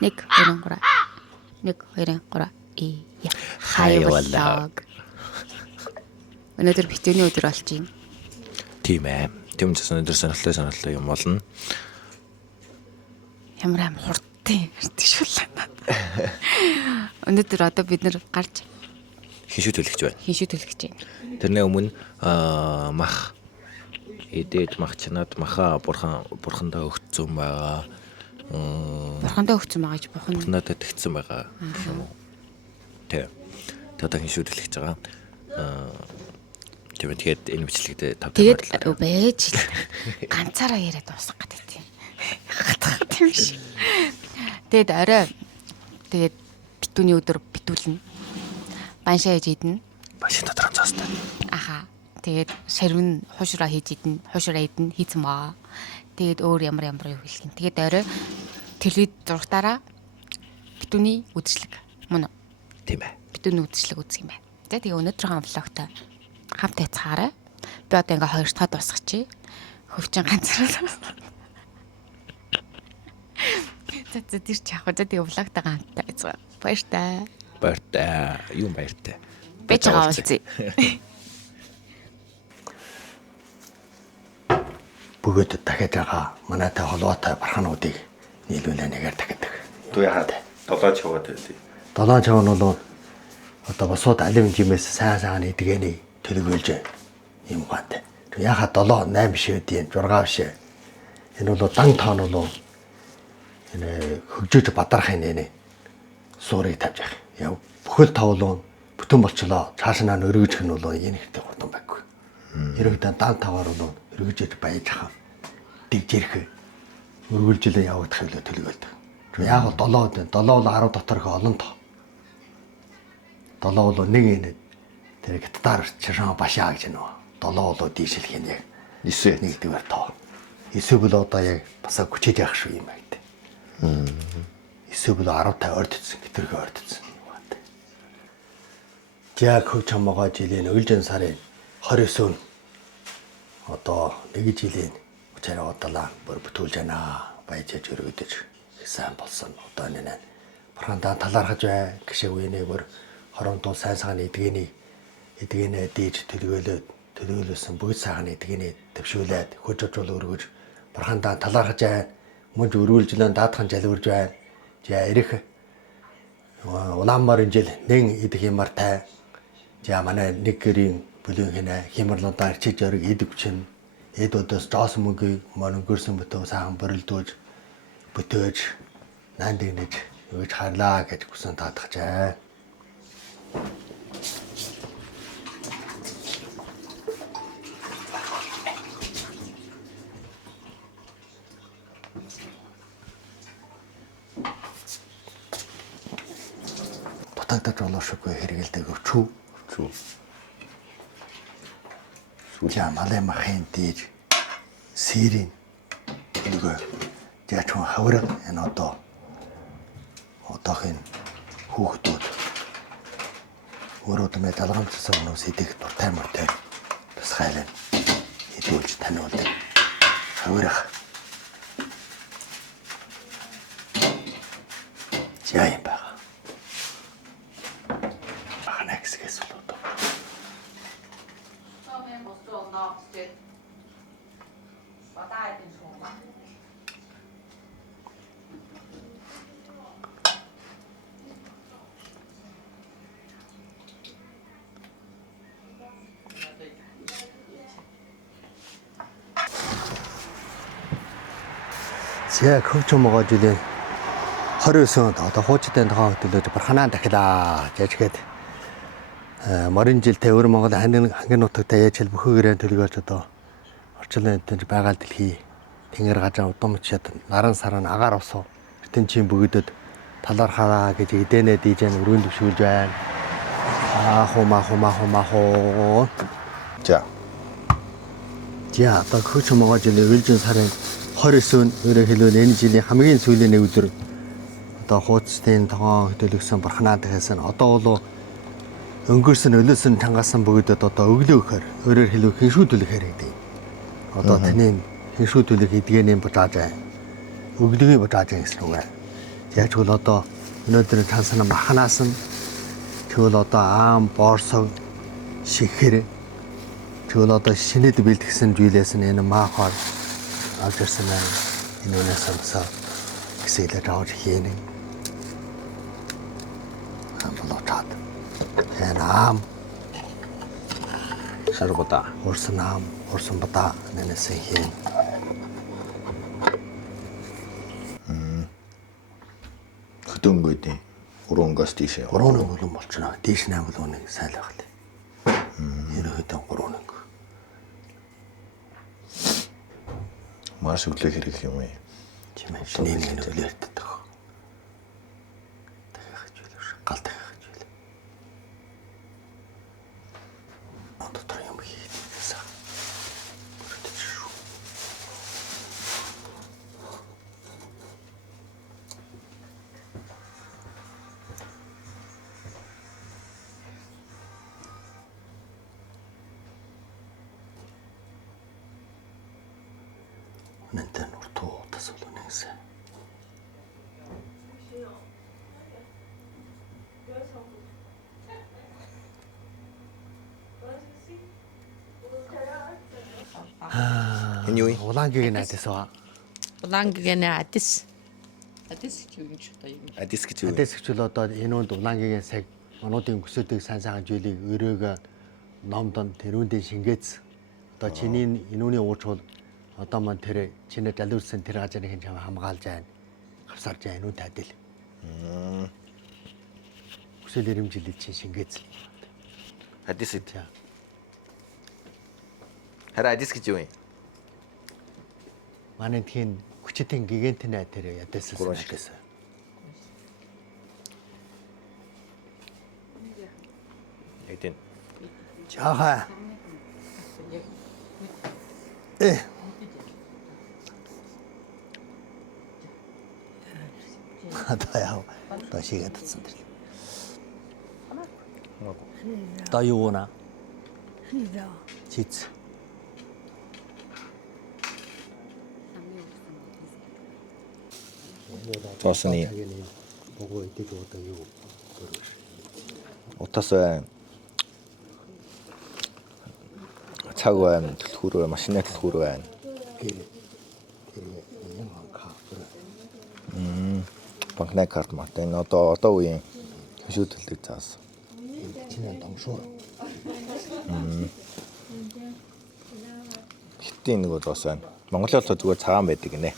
1 2 3 1 2 3 хайвалаг. Өнөөдөр битүүний өдөр болж байна. Тийм ээ. Тийм ч өнөөдөр сонирхолтой юм болно. Ямар хурдтай тийшүүлээ. Өнөөдөр одоо бид нэр гарч хиншүү төлөгч байна. хиншүү төлөгч байна. Тэрний өмнө мах эдээд мах чанаад маха бурхандаа өгцөн байгаа. Бурхандаа өгцөн байгаа ч бурхандаа тэгсэн байгаа юм уу? Тэ. Одоо хиншүү төлөгч байгаа. Тэгээд энэ бичлэгт тав тэгээд байж ганцаараа яриад дуусах гэдэг тийм. Тийм ш. Тэгээд орой тэгээд битүүний өдөр битүүлнэ. Баншаа хийж идэнэ. Баншаа дотор цаастай. Аха. Тэгээд сарвин хуушраа хийж идэнэ. Хуушраа идэнэ хийцэн байгаа. Тэгээд өөр ямар юу хэлгэн. Тэгээд орой телевиз зургатаараа битүүний үдшилэг мөн үү? Тийм ээ. Битүүний үдшилэг үзэх юм байна. За тэгээ өнөөдрийн влогтой хамт яцгаарай. Би одоо ингээ 2 дахь дуусгачих. Хөвчин ганцаараа. За тэр чаах уу тэгээ влогтой хамтаа яцгаа. Баяртай. Баяртай. Юу баяртай. Бэж байгаа уулзъя. Бүгд дахиад байгаа манайтай холбоотой бархануудыг нийлүүлээ нэгээр дахиадаг. Дуу яхад 7 чаваад байдгийг. 7 чав нь бол одоо босоод алим хэмжээс сайн эдгэний төлөвлөж юм гоотой. Яхад 7 8 биш үдийн 6 биш. Энэ бол дан тоон бол энэ хөгжөөж бадарах нэ суурийг тавьж явах. Яв бүхэл тавлуу бүтэн болчлоо. Цаашнаа нь өргөжих нь бол энэ хэрэгтэй гутан байхгүй. Ерөөдөө дан таваар бол өргөжөж байж хаа. Дэгжирх өргөлжилээ явагдах хөлөө төлөвлөдөг. Яг 7 бол 10 доторх олон тоо. 7 бол нэг энэ тэр гектар чашаа башаа гэж нөө. 7 бол дийшилх юм яг 9 нэгдүгээр тоо. 9 бол одоо яг басаа хүчээд явах шүү юм байт. 9 бол 10 ойртсон гитэрхээ ойртсон юм байна. Яг хөв чамгаа жилийн өглөн сарын 29-нд одоо нэг жилийн учраа удаалаа бүр бүтүүлж байна. Баяжж өргөдөж сайн болсон. Одоо энэ бурхандаа талархаж бай. Гişээ үений бүр хоромтол сайн сайхан эдгэнэ дийж төлөөлөсөн бүгд сайхан эдгэний төвшүүлээд хөжөж өргөж бурхандаа талархаж бай. Мөнж өрүүлжлэн даатхан жалгурж бай. За эрэх улаанмаар жил нэн идэх юмар тай. За манай нэг гэрийн бүлээн хинэ хямралуудаар чиж ориг идэх чинь эд өдөөс жоос мөнгө мөн өнгөрсөн бөтөө сайхан борилдуулж бүтээж нанд гинэж өгж харлаа гэж хүсэн таатгачаа. Дутагдаж болоошгүй хэрэгэлдэг өвчүү. Я малай махын диж сэрийн нөгөө яач хавраг энэ одоохийн хүүхдүүд өөрөө тэмээ талгамжсан хүмүүс идэх дуртай мөртэй тусгайлаа хэдүүлж таниулдаг хавраг яа юм байгаа ахнаа гэсгээс болоо яг хөвч мөгөө жилийн 29-нд одоо хуучтай тоон хөтөлөж барханаа дахилаа жажгээд морин жилтэй өвөр Монгол хангин нутагтай яаж хэл бүхэгээрээ төлгөөж одоо орчлон эдэнж байгаа дэлхий тэнгэр гажаа удам чад наран саран агаар усуу ертөнцийн бөгөөдөд талархаараа гэж эдэнэ дийжэн өрөөнд төвшүүлж байна. Маху. За одоо хөвч мөгөө жилийн өвлжин сарын 29-нд өөрөөр хэлбэл энэ жилийн хамгийн сүүлийн өдөр одоо хууцтын тоон хөтөлгсөн барханаа дахиасан одоо бол өнгөрсөн өлөөсөн чангасан бүгдэд одоо өглөө өгөхөр өөрөөр хэлбэл хиншүү төлөхөр гэдэг. Одоо таны хиншүү төлөх эдгэний бужааж өглөөний бужааж гэсэн үг. яаж бол одоо өнөөдөр тансна махнаас нь тэгвэл одоо аам борсог шихэр тэгвэл одоо шинэд бэлтгэсэн зүйлээс нь энэ маахаар авч ирсэн байна. Энэ үнээс амсаа хэсэглэж авч хийнэ. Амблочаад. Энэ аам Шарбата. урсан аам, урсан бата нэнэсээ хийн. Хөдөнгөдөө уруунгаас тийшээ. Гурван болон болчихно. Дээш 8 өнөг сайн л байх лээ. Ерөөдөө 3 өнөг. Маш өглөө хэрэг юм ээ. Тийм ээ. Шинийн нөлөөлөлт тах. Дахиад зүйлш гал дахиад зүйл. Дотор юм хийсэн. Нэнтэн уртуу тасвал үнэсэ. Энэ юу юм? Улаангийг найдасаа. Улаангигийн адис. Адис гэж юм ч одоо юм. Адис гэж юу? Адэсгчл одоо энэ үнд улаангийн цаг мануудын өсөдөг сайн сайхан зүйлийг өрөөг номдон тэрүүндээ шингээц. Одоо чиний энүүний уучвал одоо мань тэр чиний далиурсан тэр ажрын чам хамгаалж байна. Хавсарж байна энэ тадил. Өсөл ирэмжилэл чинь шингээц. Адис гэдэг. Хараа адис гэж юу юм? Манай тхийн хүчтэн гигантнэ тэр ядаас Гурван Эдэн. Чаха. Атаяа. Ташигээ татсан тэр. Та юу на? Чиц. Тоосны Богоо идэг одоо юу? утас бай. Цаг байна, төлхөр бай, машины төлхөр байна. Банкны карт мат. Энэ одоо үеийн хөшөөдөлтийг заасан. Чиний домшуур. Хитийн нэг бас байна. Монголын бол зүгээр цагаан байдаг гинэ.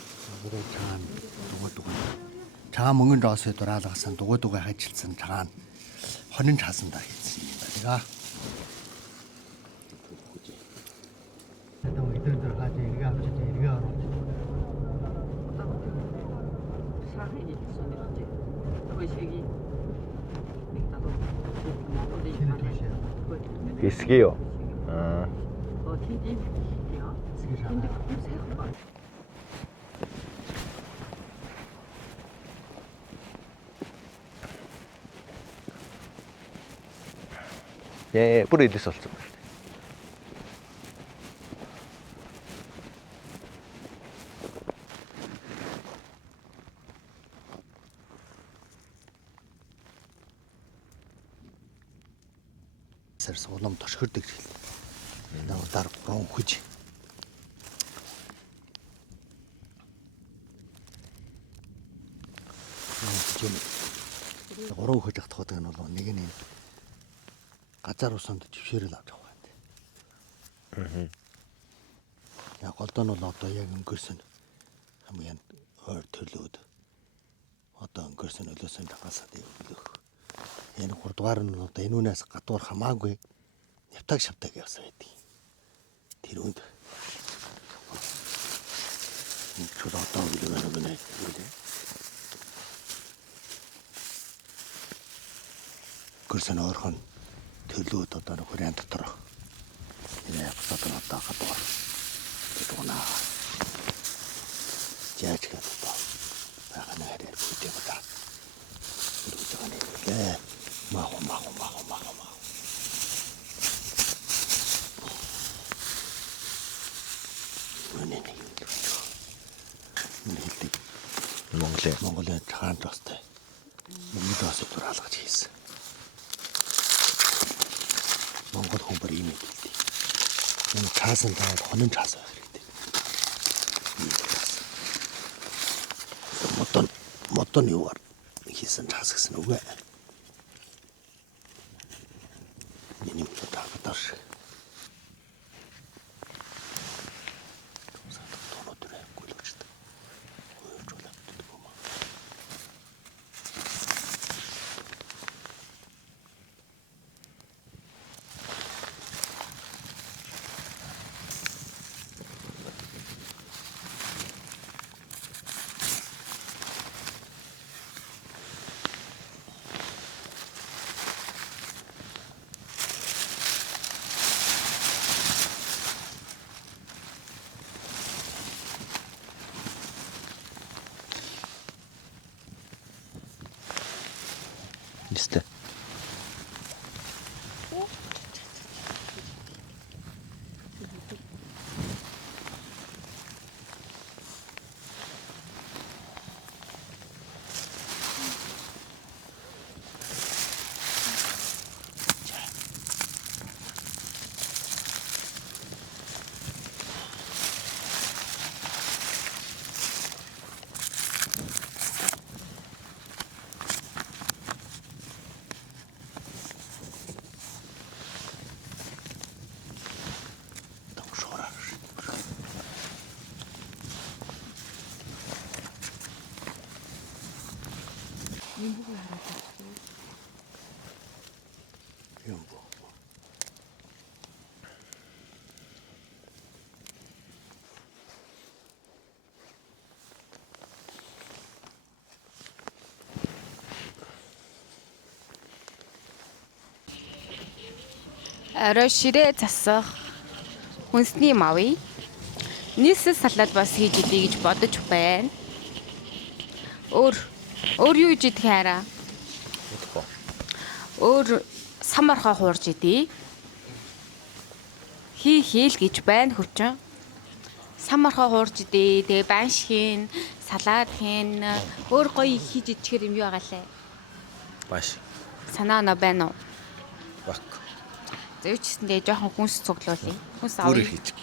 Цагаан мөнгөн доосой дураалгасан дугуй хажилсан цагаан хонин чаасандаа хийсэн юм байна. Одоо өдөр дөргаж эргээ авчиж эргээ оруулж. Сахин хийсэн юм чи. Төгөөшги. Хэсгийо. тийм. Бүр илээс болсон. Сарс улам тошгирдэг хэлээ. Энэ удаар 3 хүж. Гурван хүж ахтахдаг нь бол нэг нь газар усанд жившээрэл авч байгаа юм. Яг голдоо нь бол одоо яг өнгөрсөн хамгийн ойр төлөөд одоо өнгөрсөн өлөөсөн дагасаад явуулах. Энэ 3 дугаар нь одоо энэ үнээс гадуур хамаагүй явтаг шавтаг явсан байдаг. Тэр үнд энэ ч одоо үлгэнэ. Өнгөрсөн ойрхон төлөөд одоо хүрээнд дотор энэ бусад нь одоо гадуур дуунаа яаж гэдэг байгаа нэрээр бүтээх удаа үргэлж байгаа нэрээ мах үнэн нэг хэлдэг Монгол Монголын Монголын хаан жостой. Өмнөд осыг бүр алгаж хийсэн. Монгол хүн бүр ийм хэлдэг. Энэ цаасан таад хонин цаас байх хэрэгтэй. Модон юугаар хийсэн цаас гэсэн үг ээ. Миний мод таагдаш. Нистэй. Орой ширээ засах хүнсний мавыг нийслэл салаад бас хийж идэе гэж бодож байна. Өөр юу хийж идэх хараа? Өөр самархаа хуурж идэе. Хийл гэж байна хүчин. Самархаа хуурж идэе. Тэгээ банш хийн, салаад хийн. Өөр гоё хийж идэхээр юм юу байгаа лээ? Баш. Санаа оноо байна уу? Бак. Зөөчсөндөө жоохон хүнс цуглуулъя. Хүнс Бүрээр авъя. хийж.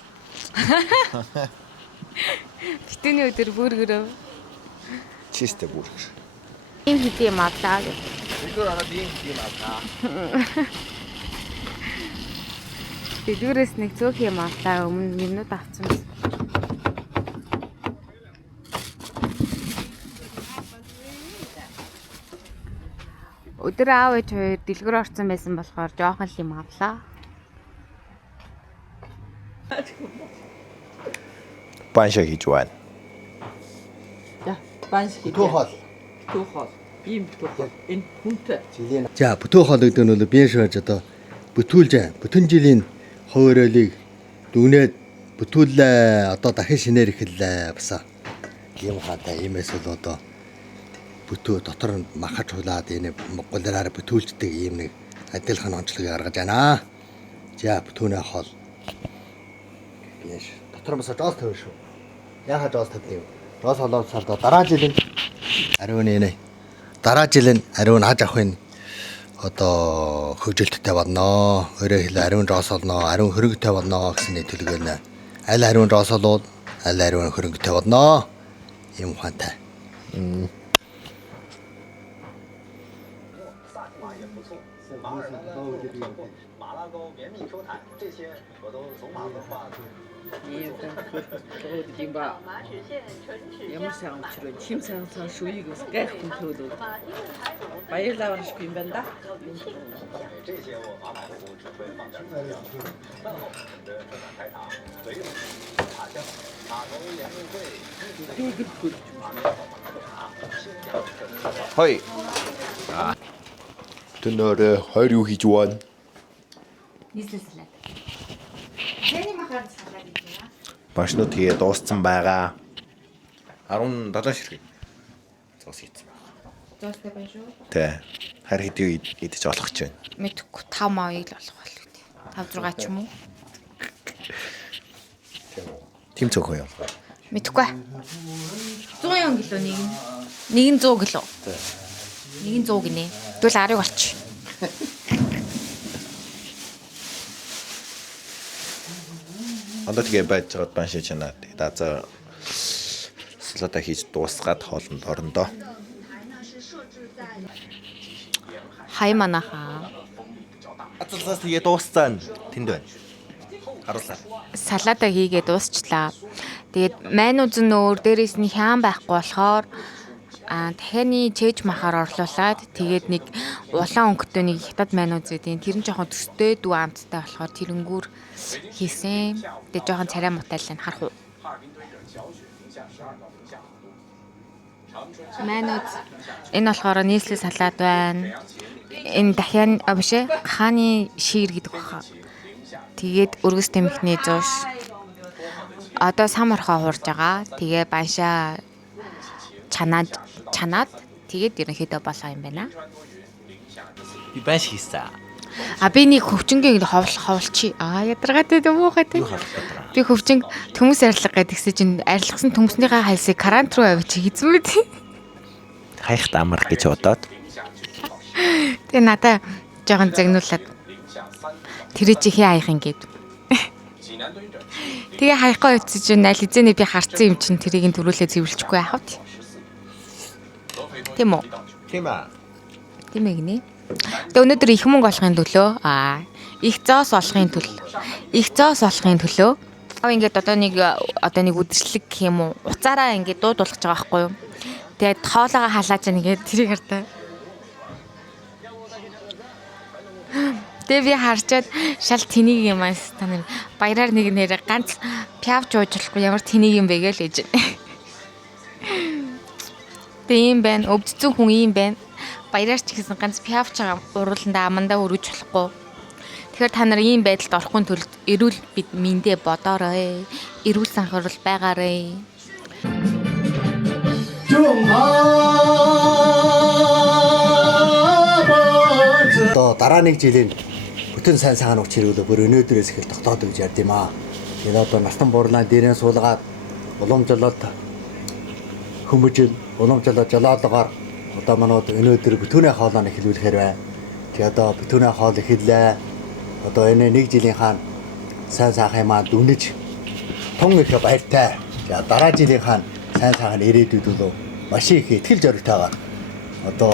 Битүүний өдөр бүргэрөө. Чистэ бүргэр. Ийм хэдий юм авлаа. Дэлгүүрээс нэг зөөх юм авлаа. Өмнө юмнууд авсан байсан. Өдөр аав ээж хоёр дэлгүүр орсон байсан болохоор жоохон юм авлаа. Баншаа хийж байна. За, банш хийх. Төөхөл. Түүхол. Ийм түүхол. Энэ хүнтэй. За бүтэн хоол гэдэг нь бол биеш байж одоо бүтүүлж бүтэн жилийн хуваарилыг дүгнээд бүтүүлээ одоо дахин шинээр эхэллээ басаа. Ийм хаатай иймээс бол одоо бүтөө дотор нь махаж хулаад энэ гулраар бүтүүлждэг ийм нэг адилхан онцлогийг гаргаж байна. За бүтүүнээ хоол. Биеш дотор нь бас жоос тавь шүү. Яхаа жоос тавьдаг юм. Жоос холоор сарда дараа жилийн ариун нэ. Дараа жилийн ариун хаж авахын одоо хөгжилттэй болно. Өөрөөр хэлбэл ариун жоос олно, ариун хөрөнгөтэй болно гэсний төлөвлөгөө. Аль ариун жоос олвол аль ариун хөрөнгөтэй болно. Ийм ухаантай. 马拉糕、绵密 Q 弹，这些我都走马观花。 Тийм ба. Ямар сайн өчрөө чим сансан шүийг ус гайх хүнлөөд. Баярлалаа шүү юм байна да. 这些我马马虎虎只会放点材料。饭后我们的车展开场，围炉塔香，塔头联谊会，马面好茶，新疆整 Хой. Төнөөрэ 20 юу хийж байна? Нийслэл салаад. Тэний махаар салаад гэж байна. Машнууд тэгээ дууссан байгаа. 17 ширхэг. Цус хийсэн байна. Зоостой байна шүү. Тэ. Хар хэдий идэж олох гэж байна. Мэдхгүй 5 мавыг л болох байх үү. 5 6 ч юм уу. Тим цөөхөө юм. Мэдхгүй. 100 кг нэг нь. 100 кг. 100 гинэ. Тэгвэл 10-ыг олчих. Одоо тэгээ байж байгаад баншаа чанаа. Дазаа салата хийж дуусгаад хоолнд орондоо. Хай манайхаа. Ацалсаас тэгээ дуусцаана. Тэнд байна. Харуулаа. Салата хийгээд дуусчлаа. Тэгээд мань үзэн өөр дээрээс нь хяан байхгүй болохоор дахианы чээж махаар орлуулад тэгээд нэг улаан өнгөтэй нэг хятад мань үзэдийн тэр нь жоохон төстэй дүү амттай болохоор тэрэнгүүр хийсэн. Тэгээд жоохон царай мутайл нь харах уу. Мань үз. Энэ болохоор нийслэл салат байна. Энэ дахианы биш ээ хааны шиир гэдэг баха. Тэгээд өргөс тэмхний зууш. Одоо сам орхоо хуурж байгаа. Тэгээ баншаа чанаад тэгээд ерөнхийдөө болоо юм байна. Би банш хийсэн. Би нэг хөвчнгийн ховлчи. Ядаргаатай дэмүүхэй. Би хөвчин төмөс арилга гэдгсэн чинь арилгасан төмснийхээ хальсыг карант руу авчи хийсэн мэт. Хайхт амрах гэж бодоод. Тэгээ надаа жоохон загнуулаад тэр чи хий хаях ингээд. Тэгээ хаяхгүй үтсэж чинь аль хэзээний би харцсан юм чинь тэрийг төрүүлээ зэвэрлчихгүй яах вэ? Тийм үү? Тийм аа. Тийм ээ гинэ. Тэгээ өнөөдөр их мөнгө олохын төлөө их зоос олохын төлөө ингээд одоо нэг үдшилэг гэх юм уу? Уцаараа ингээд дуудуулах гэж байгаа байхгүй юу? Тэгээд хоолоогоо халааж ингээд тэрийг хартаа. Тэгээ би харчаад шал тэнийг юм аас та нар баяраар нэг нэр ганц пявж уужлахгүй ямар тэнийг юм бэ гээл ээж. Тэгээ юм байна. Өвдцэн хүн юм байна. Баяраар ч гэсэн ганц пявж урууландаа амандаа өргөж болохгүй. Тэгэхээр та нар ийм байдалд орохгүй тулд эрүүл бид миндээ бодоорой. Эрүүл санхүүрл байгаарай. Одоо дараа нэг жилийн бүтэн сайн сайхан уч хэрэглээ бүр өнөөдрөөс ихэл тогтоод гэж ярьд юм аа. Энэ одоо настан буурлаа дээрээ суулгаад уламжлалт хүмүүжил уламжлалт жолоолгоор одоо манай өнөөдөр бүтүүний хоолоо эхлүүлэхээр байна. Тэгээ одоо бүтүүний хоол эхэллээ. Одоо энэ нэг жилийн хаан сайн сайхан юмаа дүнэж тун их баяртай. За дараа жилийн хаан сайн сайхан ирээдүйд болов маш их ихтгэл зоригтойгоор одоо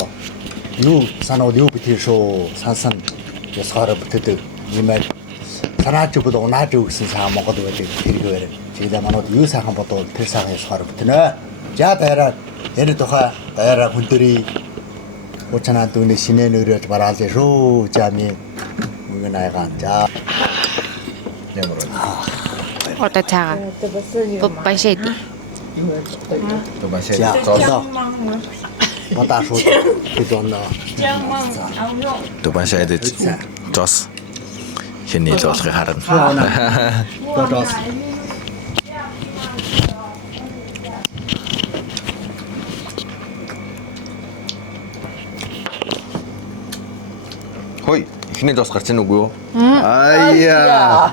юу санаа юу битгий шүү сансан ясгаар бүтээдэг нэмээд санаач бол унааж өгсөн сайн Монгол байдаг хэрэг байна. Чиглээ манууд юу сайхан бодвол тэр сайхан ясгаар бүтэнэ. За баяраа энэ тухай баяраа хүндэрий уучнаа дүүний шинэ нөрөөж бараалж шүү. За ми мөнгө найгаа. За ямар Одоо цаага. Баншаа идэв. То баншаа За зоолоо. одоо шууд бидонно. То баншаа идэж зоос. Хиний зоолохыг харна. Тодос. Хой, ихний зоос гарч ийн үгүй юу? Аяа.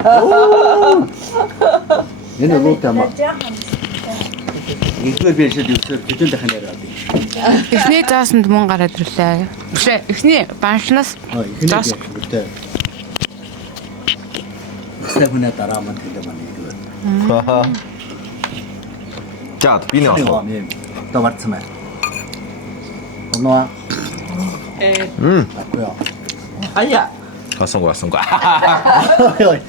Энэ руу тама. Игдэр би шил юусэр бидэн дахин яриад. Эхний заасанд мөн гараад ирлээ. Биш ээ, эхний баншнаас зоос Бүтээ. Сэвнэ дараа манд хэлээ маань ирвэ. За, би нэг авах. Одоо барцсан байна. Оноо. Акуя. Ая. Хасангүй. Ой.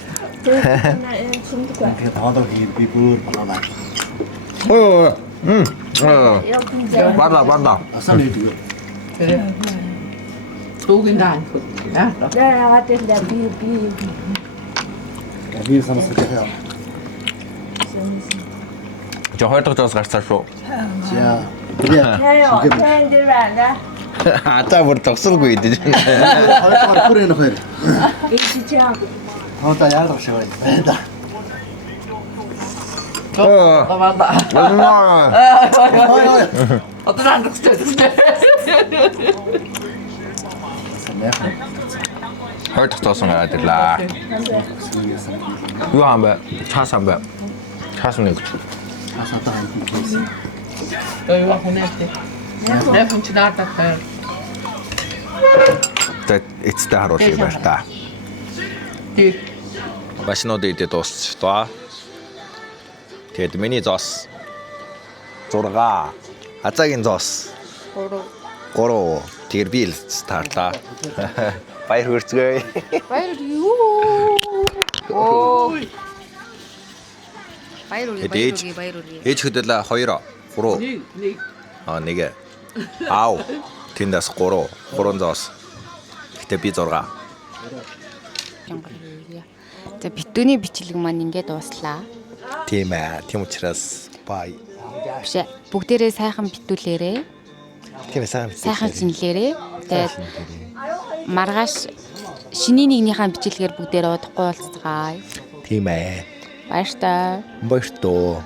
Тэгээд одоо би бүр болоо. Ой. Бада. Асан хийдэг. Туугийн даан. Би самсаж байгаа. Жоо хоёрдох зоос гарцаа шүү. За. Ата бүр тогсолгүй идэж байна. Хоёрдугаар бүр энэ хоёр. Одоо яадаг шиг байна. Одоо андагстай. Хоёрдох зоос гараад ирлаа. Юу хаан бэ? Чаас хаан бэ? Чаас нэг. Асаа таа хийх. Той юу хүнээтэй. Я функционалтай. Эцтэй харуулъя байна та. Тэг. Машинууд идэ дуусчихлаа. Тэгээд миний зоос 6. Азагийн зоос 3. Тэр би л стартаа. Баяр хүрцгээе. Баяр юу. Оо. Баяр үргээ. Ээж хөдөлөө 2, 3. Нэг. Аа нэг. Аав. Тэндээс 3. 3 зоос. Гэтэ би 6. За битүүний бичлэг маань ингээд дууслаа. Тийм ээ. Тийм учраас бай. Биш ээ. Бүгдээрээ сайхан битүүлээрээ. Тийм сайн. Сайхан шинэлээрээ. Тэгээд маргааш шиний нэгнийхээ бичлэгээр бүгдээрээ удахгүй уулзцгаая. Тийм ээ. Баяртай. Баяртай.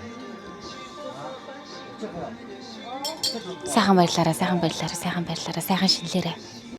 Сайхан баярлаарай, сайхан шинэлээрээ.